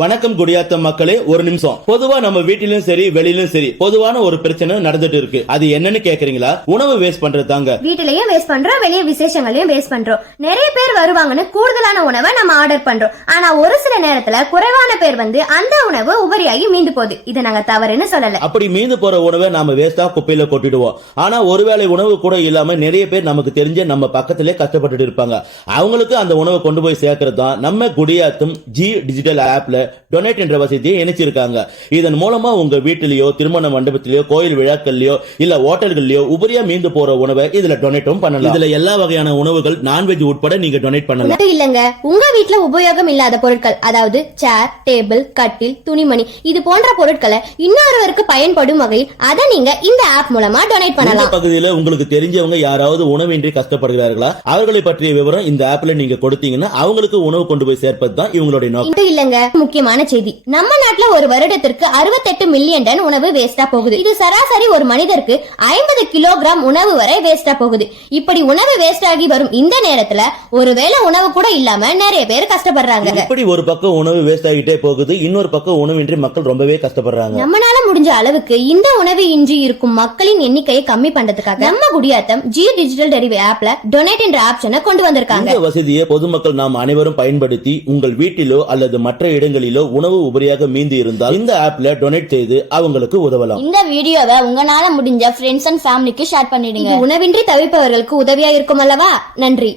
வணக்கம் குடியாத்தம் மக்களே. ஒரு நிமிஷம். பொதுவா நம்ம வீட்டிலும் சரி வெளியிலும் சரி பொதுவான ஒரு பிரச்சனை நடந்துட்டு இருக்கு. அது என்னன்னு கேக்குறீங்களா? உணவு வேஸ்ட் பண்றது தாங்க. வீட்டிலையும் வேஸ்ட் பண்றோம் வெளிய விசேஷங்களையும் வேஸ்ட் பண்றோம். நிறைய பேர் வருவாங்கன்னு கூடுதலான உணவை நம்ம ஆர்டர் பண்றோம். ஆனா ஒரு சில நேரத்துல குறைவான பேர் வந்து அந்த உணவு உபரியாகி மீந்து போகுது. இதை நாங்க தவறுன்னு சொல்லல. அப்படி மீந்து போற உணவை நாம வேஸ்டா குப்பையில கொட்டிடுவோம். ஆனா ஒருவேளை உணவு கூட இல்லாம நிறைய பேர் நமக்கு தெரிஞ்ச நம்ம பக்கத்திலே கஷ்டப்பட்டுட்டு இருப்பாங்க. அவங்களுக்கு அந்த உணவை கொண்டு போய் சேர்க்கறது தான் நம்ம குடியாத்தம் ஜி டிஜிட்டல் ஆப்ல டொனேட் என்ற வசதியை இணைச்சிருக்காங்க. இதன் மூலமா உங்க வீட்டிலேயோ திருமண மண்டபத்திலேயோ கோயில் விழாக்கள்லயோ இல்ல ஹோட்டல்கள்லயோ உபரியா மீந்து போற உணவை இதுல டொனேட்டும் பண்ணலாம். இதுல எல்லா வகையான உணவுகள் நான்வெஜ் உட்பட நீங்க டொனேட் பண்ணலாம். மட்டும் இல்லங்க. உங்க வீட்ல உபயோகம் இல்லாத பொருட்கள் அதாவது சேர் டேபிள் கட்டில் துணிமணி இது போன்ற பொருட்களை இன்னொருவருக்கு பயன்படும் வகையில் அதை நீங்க இந்த ஆப் மூலமா டொனேட் பண்ணலாம். பகுதியில உங்களுக்கு தெரிஞ்சவங்க யாராவது உணவின்றி கஷ்டப்படுகிறார்களா? அவர்களை பற்றிய விவரம் இந்த ஆப்ல நீங்க கொடுத்தீங்கன்னா அவங்களுக்கு உணவு கொண்டு போய் சேர்ப்பது தான் இவங்களுடைய நோக்கம். இல்லங்க. முக்கியமான செய்தி. நம்ம நாட்டுல ஒரு வருடத்திற்கு 68 மில்லியன் டன் உணவு வேஸ்டா போகுது. இது சராசரி ஒரு மனிதருக்கு ஐம்பது கிலோகிராம் உணவு வரை வேஸ்டா போகுது. இப்படி உணவு வேஸ்ட் ஆகி வரும் இந்த நேரத்துல ஒருவேளை உணவு கூட இல்லாம நிறைய பேர் கஷ்டப்படுறாங்க இப்படி ஒரு பக்கம் உணவு வேஸ்ட் ஆகிட்டே போகுது. இன்னொரு பக்கம் உணவின்றி மக்கள் ரொம்பவே கஷ்டப்படுறாங்க. நம்மனால முடிஞ்ச அளவுக்கு இந்த உணவு இன்றி இருக்கும் மக்களின் எண்ணிக்கையை கம்மி பண்றதுக்காக நம்ம குடியாத்தம் ஜி டிஜிட்டல் டெலிவரி ஆப்ல டொனேட் என்ற ஆப்ஷனை கொண்டு வந்திருக்காங்க. இந்த வசதியை பொதுமக்கள் நாம் அனைவரும் பயன்படுத்தி உங்கள் வீட்டிலோ அல்லது மற்ற இடங்களிலோ உணவு உபரியாக மீந்து இருந்தால் இந்த ஆப்ல டொனேட் செய்து அவங்களுக்கு உதவலாம். இந்த வீடியோவை உங்களால முடிஞ்ச ஃப்ரெண்ட்ஸ் அண்ட் ஃபேமிலிக்கு ஷேர் பண்ணிடுங்க. உணவின்றி தவிப்பவர்களுக்கு உதவியா இருக்கும் அல்லவா? நன்றி.